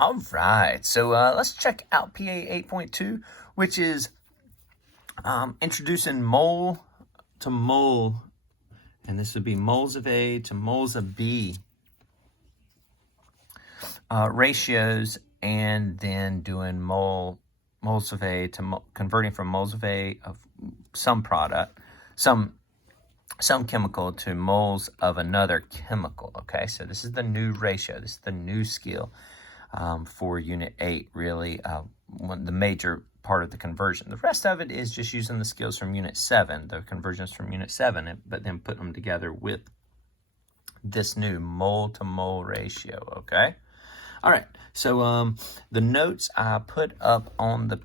All right, so let's check out PA 8.2, which is introducing mole to mole, and this would be moles of A to moles of B ratios, and then doing moles of A to converting from moles of A of some product, some chemical to moles of another chemical. Okay, so this is the new ratio. This is the new skill for Unit 8, really the major part of the conversion. The rest of it is just using the skills from Unit 7, the conversions from Unit 7, but then putting them together with this new mole-to-mole ratio, okay? All right, so the notes I put up on the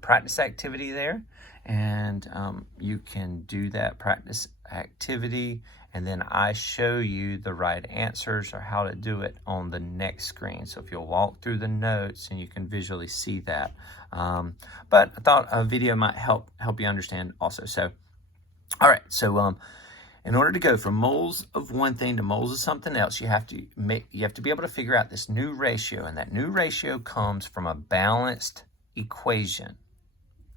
practice activity there, and you can do that practice activity, and then I show you the right answers or how to do it on the next screen. So if you'll walk through the notes and you can visually see that. But I thought a video might help you understand also. So, all right, so in order to go from moles of one thing to moles of something else, you have to be able to figure out this new ratio, and that new ratio comes from a balanced equation.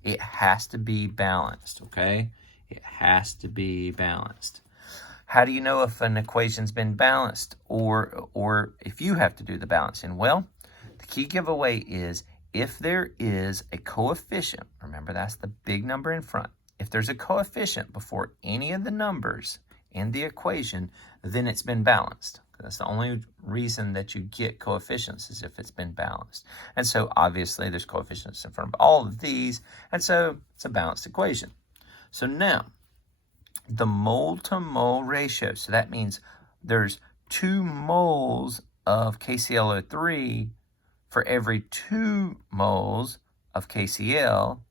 It has to be balanced, okay? It has to be balanced. How do you know if an equation's been balanced or if you have to do the balancing? Well, the key giveaway is if there is a coefficient, remember that's the big number in front. If there's a coefficient before any of the numbers in the equation, then it's been balanced. That's the only reason that you get coefficients is if it's been balanced. And so obviously there's coefficients in front of all of these, and so it's a balanced equation. So now, the mole-to-mole ratio. So that means there's 2 moles of KClO3 for every 2 moles of KCl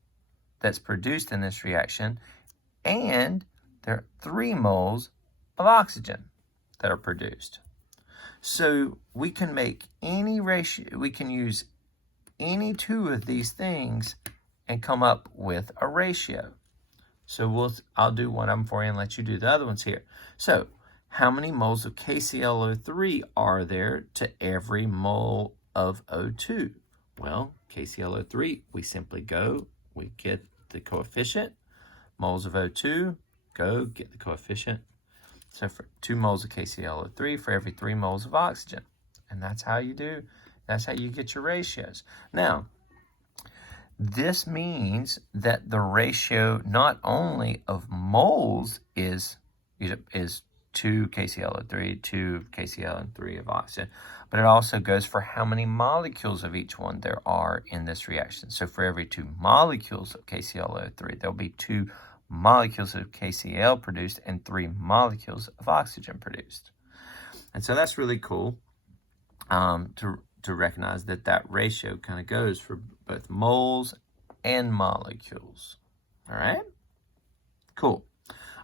that's produced in this reaction, and there are 3 moles of oxygen that are produced. So we can make any ratio, we can use any 2 of these things and come up with a ratio. So I'll do one of them for you and let you do the other ones here. So how many moles of KClO3 are there to every mole of O2? Well, KClO3, we simply we get the coefficient. Moles of O2, go get the coefficient. So for 2 moles of KClO3 for every 3 moles of oxygen. And that's how you get your ratios. Now, this means that the ratio not only of moles is 2 KClO3, 2 KCl, and 3 of oxygen, but it also goes for how many molecules of each one there are in this reaction. So for every 2 molecules of KClO3, there'll be 2 molecules of KCl produced and 3 molecules of oxygen produced. And so that's really cool to recognize that ratio kind of goes for both moles and molecules. All right? Cool.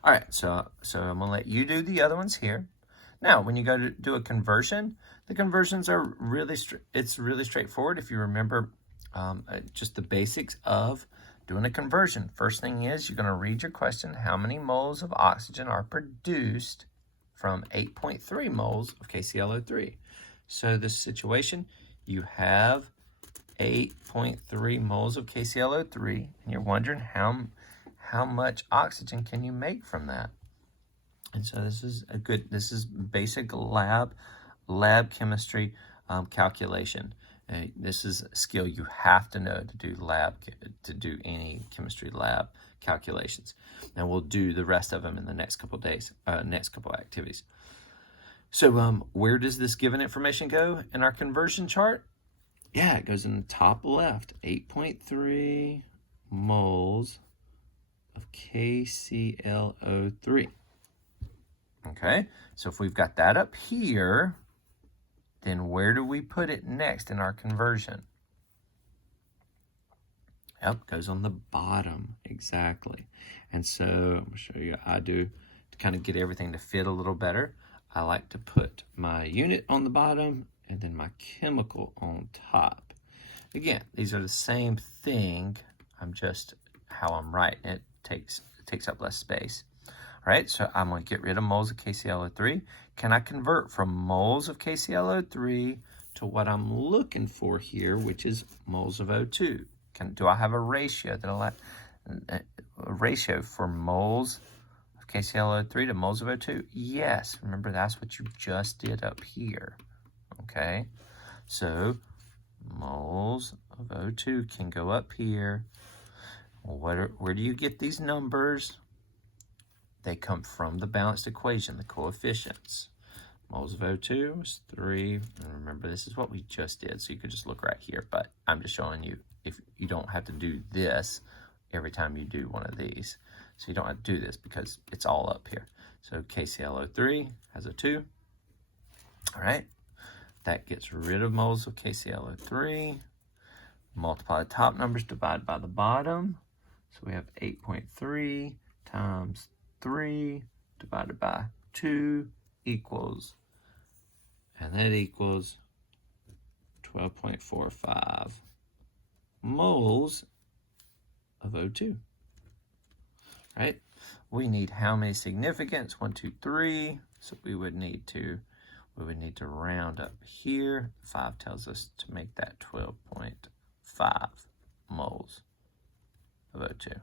All right, so I'm going to let you do the other ones here. Now, when you go to do a conversion, the conversions are really straightforward. If you remember just the basics of doing a conversion. First thing is you're going to read your question. How many moles of oxygen are produced from 8.3 moles of KClO3? So this situation, you have 8.3 moles of KClO3, and you're wondering how much oxygen can you make from that? And so this is basic lab chemistry calculation. This is a skill you have to know to do any chemistry lab calculations. And we'll do the rest of them in the next couple of days, next couple of activities. So where does this given information go in our conversion chart? Yeah, it goes in the top left, 8.3 moles of KClO3. Okay, so if we've got that up here, then where do we put it next in our conversion? Yep, goes on the bottom, exactly. And so I'm going to show you I do to kind of get everything to fit a little better. I like to put my unit on the bottom and then my chemical on top. Again, these are the same thing. I'm just how I'm writing it takes up less space. All right, so I'm going to get rid of moles of KClO3, can I convert from moles of KClO3 to what I'm looking for here, which is moles of O2? Do I have a ratio a ratio for moles of KClO3 to moles of O2? Yes. Remember, that's what you just did up here. Okay. So moles of O2 can go up here. Where do you get these numbers? They come from the balanced equation, the coefficients. Moles of O2 is 3. And remember, this is what we just did, so you could just look right here. But I'm just showing you, if you don't have to do this every time you do one of these. So you don't have to do this because it's all up here. So KClO3 has a 2. All right. That gets rid of moles of KClO3. Multiply the top numbers, divide by the bottom. So we have 8.3 times 3 divided by 2 equals, and that equals 12.45 moles of O2. Right? We need how many significants? 1, 2, 3. So we would need to round up here. 5 tells us to make that 12.5 moles of O2.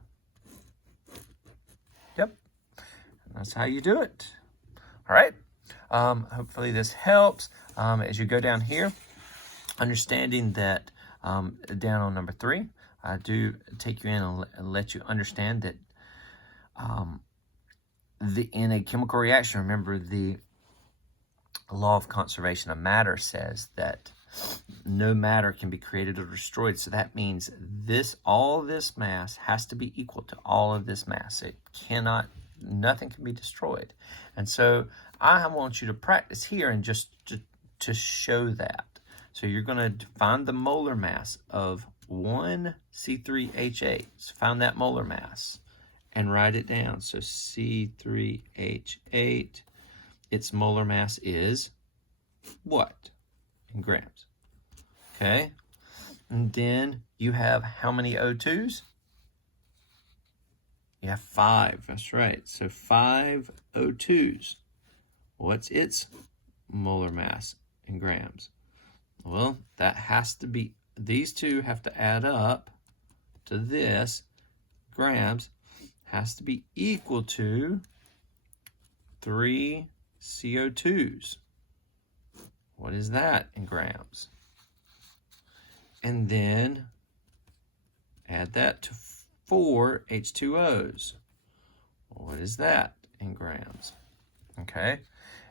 Yep. And that's how you do it. All right. Hopefully this helps. As you go down here, understanding that down on number 3, I do take you in and let you understand that in a chemical reaction, remember the law of conservation of matter says that no matter can be created or destroyed. So that means all this mass has to be equal to all of this mass. Nothing can be destroyed. And so I want you to practice here and just to show that. So you're going to find the molar mass of 1 C3H8. So find that molar mass and write it down. So C3H8, its molar mass is what? In grams. Okay. And then you have how many O2s? You have 5. That's right. So 5 O2s. What's its molar mass in grams? Well, that has to be, these two have to add up to this. Grams has to be equal to 3 CO2s. What is that in grams? And then add that to 4 H2Os. What is that in grams? Okay,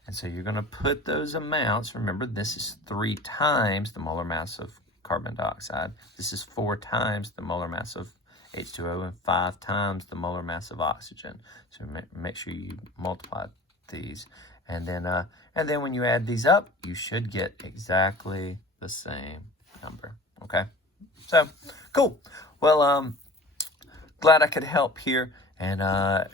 and so you're going to put those amounts. Remember, this is 3 times the molar mass of carbon dioxide. This is 4 times the molar mass of H2O and 5 times the molar mass of oxygen. So make sure you multiply these. And then when you add these up, you should get exactly the same number. Okay, so cool. Well, glad I could help here. And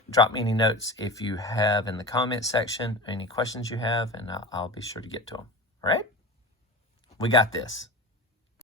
drop me any notes if you have in the comment section, any questions you have, and I'll be sure to get to them. All right? We got this.